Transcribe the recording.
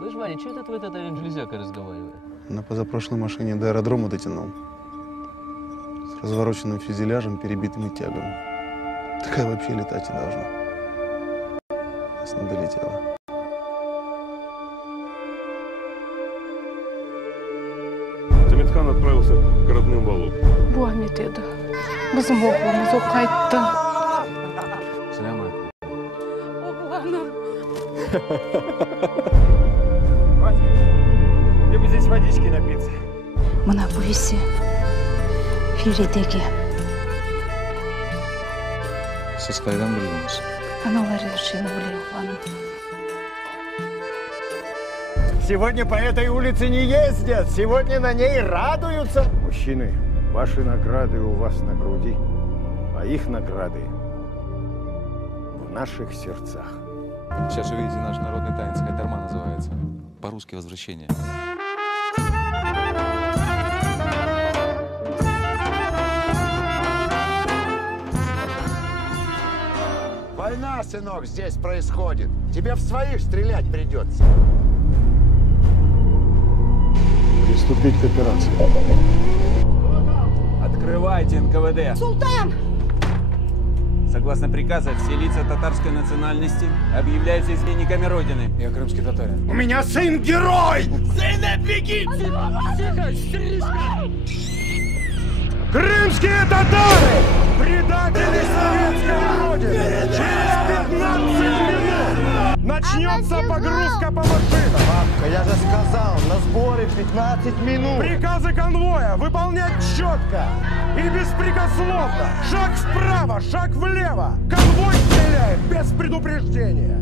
Слышь, Ваня, что это твой татарин железяка разговаривает? На позапрошлой машине до аэродрома дотянул. С развороченным фюзеляжем, перебитыми тягами. Такая вообще летать и должна. Нас не долетела. Замитхан отправился к родным Валу. Bu Ahmet edi. Bizim oğlumuz o kayıttı. Selamünaleyküm. Oğlanım. Мне бы здесь водички напиться. Mına bu ise Feride'ge. Siz kaydan buldunuz? Analar her şeyini biliyor oğlanım. Сегодня по этой улице не ездят, сегодня на ней радуются. Мужчины, ваши награды у вас на груди, а их награды в наших сердцах. Сейчас увидите наш народный танец, Кайтарма называется. По-русски «Возвращение». Война, сынок, здесь происходит. Тебе в своих стрелять придется. Приступить к операции. Открывайте НКВД. Султан! Согласно приказу, все лица татарской национальности объявляются изменниками Родины. Я крымский татарин. У меня сын герой! Крымские татары! Предатели советской Родины! Через 15 минут начнется погрузка по машинам. Папка, я же сказал, на сборе 15 минут. Приказы конвоя выполнять четко и беспрекословно. Шаг вправо, шаг влево. Конвой стреляет без предупреждения.